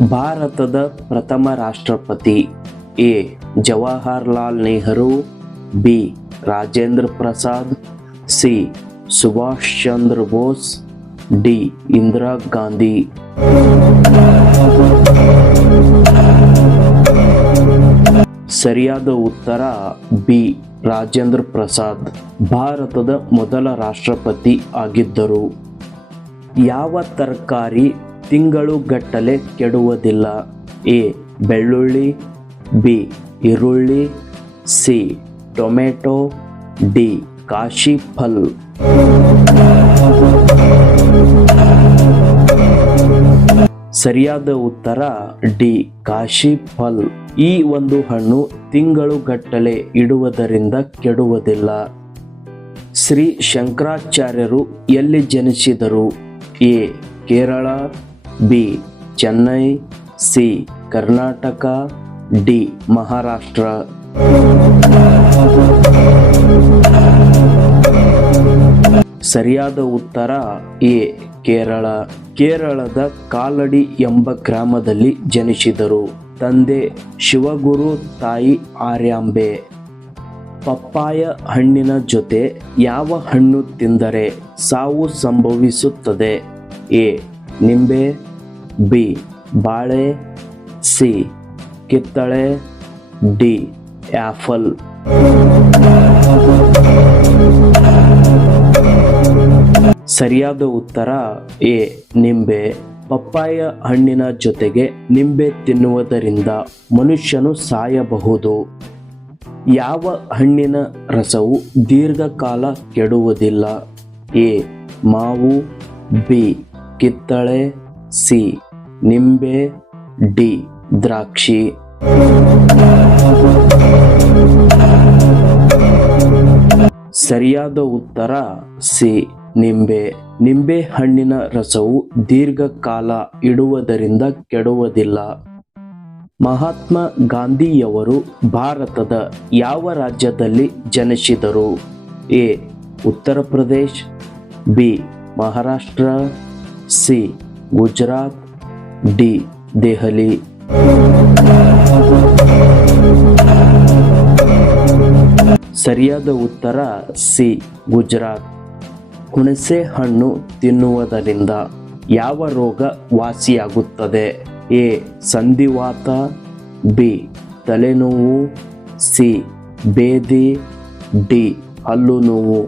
ಭಾರತದ ಪ್ರಥಮ ರಾಷ್ಟ್ರಪತಿ A Jawaharlal Nehru, B Rajendra Prasad, C Subhash Chandra Bose, D Indira Gandhi. ಸರಿಯಾದ ಉತ್ತರ ಬಿ ರಾಜೇಂದ್ರ ಪ್ರಸಾದ್ ಭಾರತದ ಮೊದಲ ರಾಷ್ಟ್ರಪತಿ ಆಗಿದ್ದರು. ಯಾವ ತರಕಾರಿ ತಿಂಗಳುಗಟ್ಟಲೆ ಕೆಡುವುದಿಲ್ಲ? ಎ ಬೆಳ್ಳುಳ್ಳಿ, ಬಿ ಈರುಳ್ಳಿ, ಸಿ ಟೊಮೆಟೊ, ಡಿ ಕಾಶಿ ಫಲ್. ಸರಿಯಾದ ಉತ್ತರ ಡಿ ಕಾಶಿ ಫಲ್. ಈ ಒಂದು ಹಣ್ಣು ತಿಂಗಳುಗಟ್ಟಲೆ ಇಡುವುದರಿಂದ ಕೆಡುವುದಿಲ್ಲ. ಶ್ರೀ ಶಂಕರಾಚಾರ್ಯರು ಎಲ್ಲಿ ಜನಿಸಿದರು? A Kerala, B Chennai, C Karnataka, D Maharashtra. ಸರಿಯಾದ ಉತ್ತರ ಎ ಕೇರಳ. ಕೇರಳದ ಕಾಲಡಿ ಎಂಬ ಗ್ರಾಮದಲ್ಲಿ ಜನಿಸಿದರು. ತಂದೆ ಶಿವಗುರು, ತಾಯಿ ಆರ್ಯಾಂಬೆ. ಪಪ್ಪಾಯ ಹಣ್ಣಿನ ಜೊತೆ ಯಾವ ಹಣ್ಣು ತಿಂದರೆ ಸಾವು ಸಂಭವಿಸುತ್ತದೆ? ಎ ನಿಂಬೆ, ಬಿ ಬಾಳೆ, ಸಿ ಕಿತ್ತಳೆ, ಡಿ ಆ್ಯಪಲ್. ಸರಿಯಾದ ಉತ್ತರ ಎ ನಿಂಬೆ. ಪಪ್ಪಾಯ ಹಣ್ಣಿನ ಜೊತೆಗೆ ನಿಂಬೆ ತಿನ್ನುವುದರಿಂದ ಮನುಷ್ಯನು ಸಾಯಬಹುದು. ಯಾವ ಹಣ್ಣಿನ ರಸವು ದೀರ್ಘಕಾಲ ಕೆಡುವುದಿಲ್ಲ? ಎ ಮಾವು, ಬಿ ಕಿತ್ತಳೆ, ಸಿ ನಿಂಬೆ, ಡಿ ದ್ರಾಕ್ಷಿ. ಸರಿಯಾದ ಉತ್ತರ ಸಿ ನಿಂಬೆ. ನಿಂಬೆ ಹಣ್ಣಿನ ರಸವು ದೀರ್ಘಕಾಲ ಇಡುವುದರಿಂದ ಕೆಡುವುದಿಲ್ಲ. ಮಹಾತ್ಮ ಗಾಂಧಿಯವರು ಭಾರತದ ಯಾವ ರಾಜ್ಯದಲ್ಲಿ ಜನಿಸಿದರು? A Uttar Pradesh, B Maharashtra, C Gujarat, D Delhi. ಸರಿಯಾದ ಉತ್ತರ ಸಿ ಗುಜರಾತ್. ಹುಣಸೆ ಹಣ್ಣು ತಿನ್ನುವುದರಿಂದ ಯಾವ ರೋಗ ವಾಸಿಯಾಗುತ್ತದೆ? ಎ ಸಂಧಿವಾತ, ಬಿ ತಲೆನೋವು, ಸಿ ಬೇದಿ, ಡಿ ಹಲ್ಲು ನೋವು.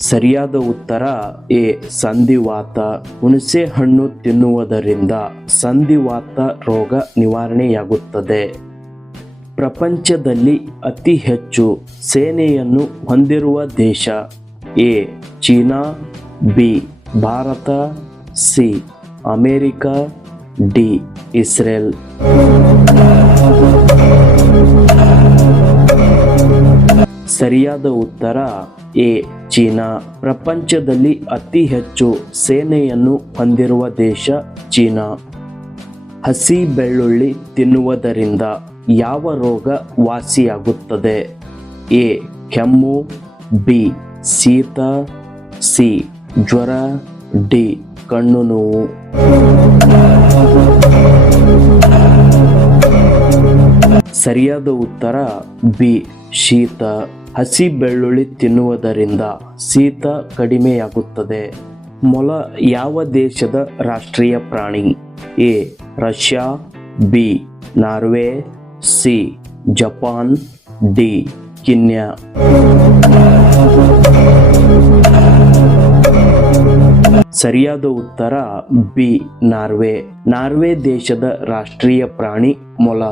ಸರಿಯಾದ ಉತ್ತರ ಎ ಸಂಧಿವಾತ. ಹುಣಸೆ ಹಣ್ಣು ತಿನ್ನುವುದರಿಂದ ಸಂಧಿವಾತ ರೋಗ ನಿವಾರಣೆಯಾಗುತ್ತದೆ. ಪ್ರಪಂಚದಲ್ಲಿ ಅತಿ ಹೆಚ್ಚು ಸೇನೆಯನ್ನು ಹೊಂದಿರುವ ದೇಶ? A China, B Bharat, C America, D Israel. ಸರಿಯಾದ ಉತ್ತರ ಎ ಚೀನಾ. ಪ್ರಪಂಚದಲ್ಲಿ ಅತಿ ಹೆಚ್ಚು ಸೇನೆಯನ್ನು ಹೊಂದಿರುವ ದೇಶ ಚೀನಾ. ಹಸಿ ಬೆಳ್ಳುಳ್ಳಿ ತಿನ್ನುವುದರಿಂದ ಯಾವ ರೋಗ ವಾಸಿಯಾಗುತ್ತದೆ? ಎ ಕೆಮ್ಮು, ಬಿ ಶೀತ, ಸಿ ಜ್ವರ, ಡಿ ಕಣ್ಣು ನೋವು. ಸರಿಯಾದ ಉತ್ತರ ಬಿ ಶೀತ. ಹಸಿ ಬೆಳ್ಳುಳ್ಳಿ ತಿನ್ನುವುದರಿಂದ ಶೀತ ಕಡಿಮೆಯಾಗುತ್ತದೆ. ಮೊಲ ಯಾವ ದೇಶದ ರಾಷ್ಟ್ರೀಯ ಪ್ರಾಣಿ? A Russia, B Norway, C Japan, D Kenya. ಸರಿಯಾದ ಉತ್ತರ ಬಿ ನಾರ್ವೆ. ನಾರ್ವೆ ದೇಶದ ರಾಷ್ಟ್ರೀಯ ಪ್ರಾಣಿ ಮೊಲ.